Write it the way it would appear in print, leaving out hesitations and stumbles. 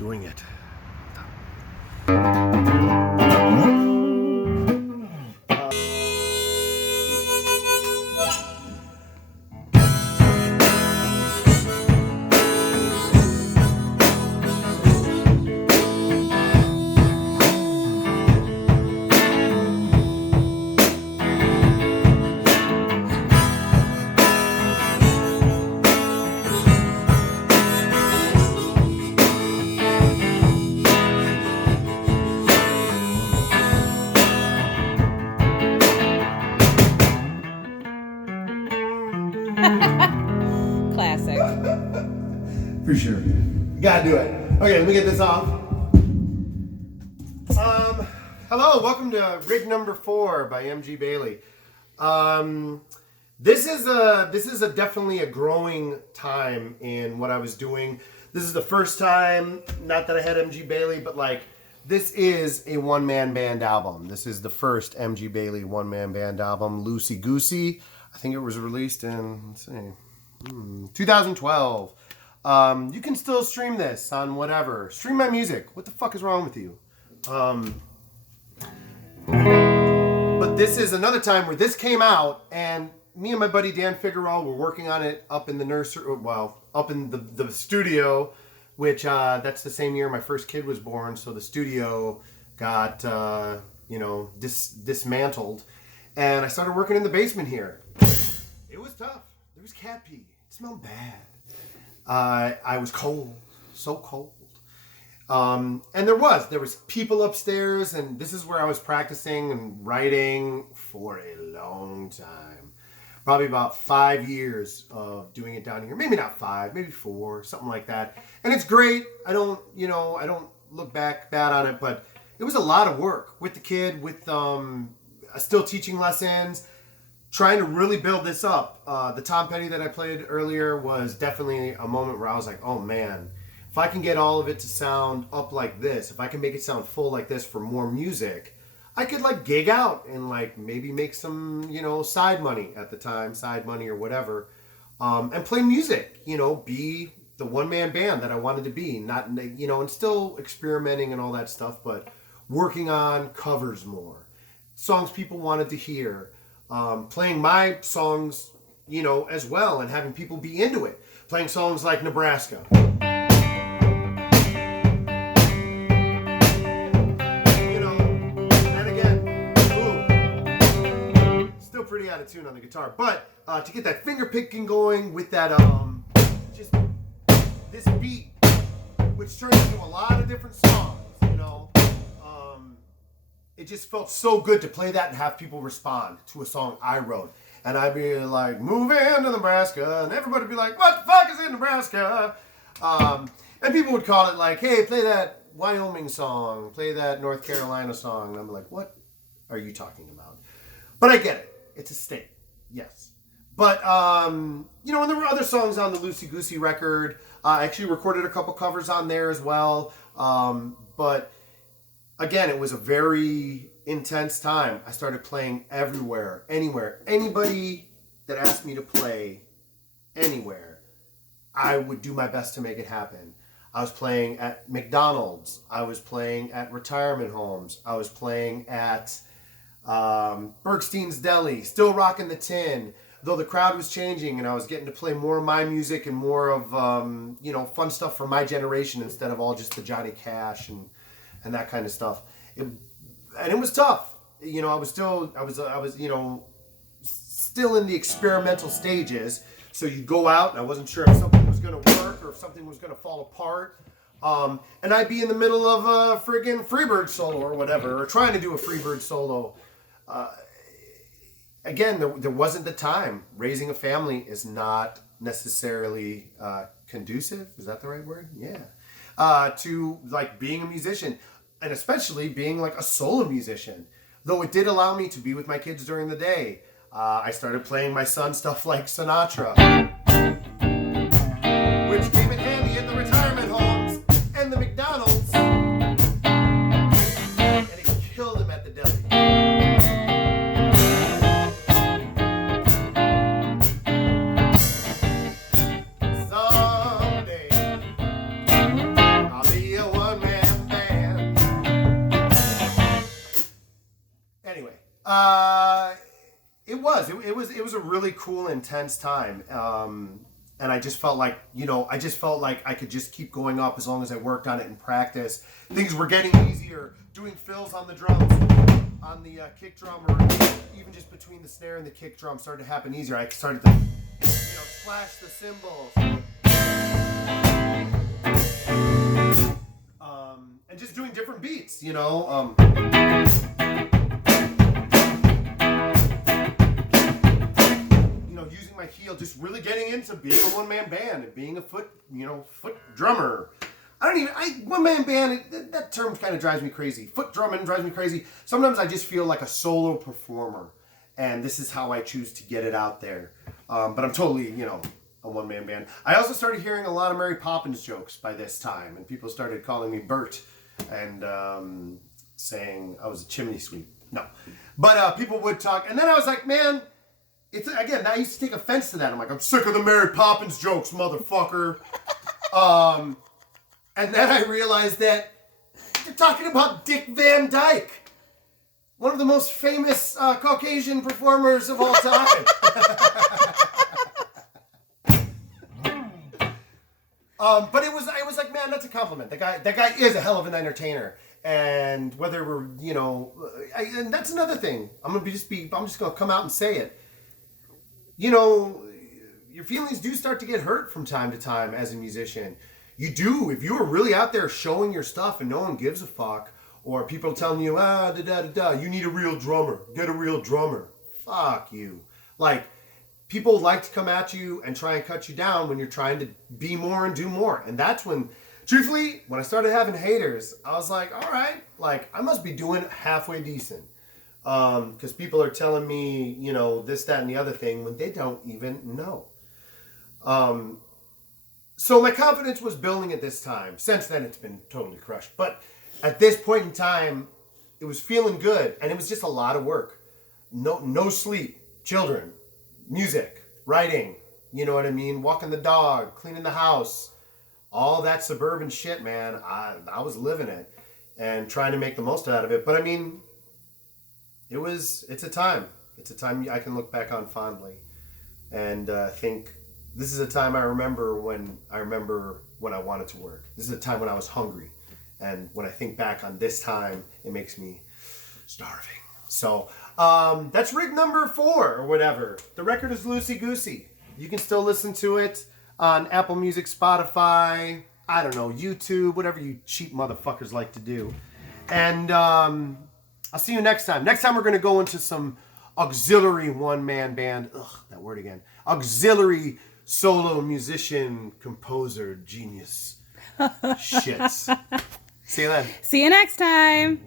doing it. Classic. For sure. Gotta do it. Okay, let me get this off. Hello, welcome to Rig Number 4 by MG Bailey. This is definitely a growing time in what I was doing. This is the first time, not that I had MG Bailey, but like, this is a one-man band album. This is the first MG Bailey one-man band album, Loosey Goosey. I think it was released in, let's see, 2012. You can still stream this on whatever. Stream my music. What the fuck is wrong with you? But this is another time where this came out, and me and my buddy Dan Figueroa were working on it up in the nursery, well, up in the studio, which that's the same year my first kid was born, so the studio got, dismantled, and I started working in the basement here. It was tough. There was cat pee. It smelled bad. I was cold, so cold. And there was people upstairs, and this is where I was practicing and writing for a long time. Probably about 5 years of doing it down here. Maybe not 5, maybe 4, something like that. And it's great. I don't look back bad on it, but it was a lot of work with the kid, with still teaching lessons, trying to really build this up. The Tom Petty that I played earlier was definitely a moment where I was like, oh man, if I can get all of it to sound up like this, if I can make it sound full like this for more music, I could like gig out and like maybe make some, side money at the time, side money or whatever, and play music, be the one-man band that I wanted to be, not, and still experimenting and all that stuff, but working on covers more, songs people wanted to hear, playing my songs, as well, and having people be into it, playing songs like Nebraska. Pretty out of tune on the guitar, but to get that finger picking going with that just this beat, which turned into a lot of different songs, it just felt so good to play that and have people respond to a song I wrote, and I'd be like, moving to Nebraska, and everybody would be like, what the fuck is in Nebraska? And people would call it like, hey, play that Wyoming song, play that North Carolina song, and I'm like, what are you talking about? But I get it. It's a state, yes. But, and there were other songs on the Loosey Goosey record. I actually recorded a couple covers on there as well. But, again, it was a very intense time. I started playing everywhere, anywhere. Anybody that asked me to play anywhere, I would do my best to make it happen. I was playing at McDonald's. I was playing at retirement homes. I was playing at Bergstein's Deli, still rocking the tin, though the crowd was changing and I was getting to play more of my music and more of fun stuff for my generation instead of all just the Johnny Cash and that kind of stuff. And it was tough. I was still in the experimental stages. So you go out and I wasn't sure if something was going to work or if something was going to fall apart. And I'd be in the middle of a friggin' Freebird solo or whatever, or trying to do a Freebird solo. Again, there wasn't the time. Raising a family is not necessarily conducive. Is that the right word? Yeah. To like being a musician, and especially being like a solo musician. Though it did allow me to be with my kids during the day. I started playing my son stuff like Sinatra, which came in handy at the retirement homes and the McDonald's, and it killed him at the deli. Someday I'll be a It was a really cool, intense time. And I just felt like, I could just keep going up as long as I worked on it and practice. Things were getting easier. Doing fills on the drums, on the kick drum, or even just between the snare and the kick drum started to happen easier. I started to, slash the cymbals. And just doing different beats, using my heel, just really getting into being a one-man band and being a foot drummer. One-man band, that term kind of drives me crazy. Foot drumming drives me crazy. Sometimes I just feel like a solo performer, and this is how I choose to get it out there. But I'm totally, a one-man band. I also started hearing a lot of Mary Poppins jokes by this time, and people started calling me Bert and saying I was a chimney sweep. No. But people would talk, and then I was like, man, I used to take offense to that. I'm like, I'm sick of the Mary Poppins jokes, motherfucker. And then I realized that you're talking about Dick Van Dyke, one of the most famous Caucasian performers of all time. But it was like, man, that's a compliment. That guy is a hell of an entertainer. And whether we're, and that's another thing. I'm just gonna come out and say it. Your feelings do start to get hurt from time to time as a musician. You do. If you are really out there showing your stuff and no one gives a fuck, or people telling you, you need a real drummer. Get a real drummer. Fuck you. Like, people like to come at you and try and cut you down when you're trying to be more and do more. And that's when, truthfully, when I started having haters, I was like, all right, like, I must be doing halfway decent. Because people are telling me, this, that, and the other thing when they don't even know. So my confidence was building at this time. Since then, it's been totally crushed. But at this point in time, it was feeling good. And it was just a lot of work. No sleep, children, music, writing, you know what I mean? Walking the dog, cleaning the house, all that suburban shit, man. I was living it and trying to make the most out of it. But I mean, it's a time. It's a time I can look back on fondly and think this is a time I remember when I wanted to work. This is a time when I was hungry. And when I think back on this time, it makes me starving. So that's rig number 4 or whatever. The record is Loosey Goosey. You can still listen to it on Apple Music, Spotify, I don't know, YouTube, whatever you cheap motherfuckers like to do. And I'll see you next time. Next time we're going to go into some auxiliary one-man band. Ugh, that word again. Auxiliary solo musician, composer, genius. Shits. See you then. See you next time.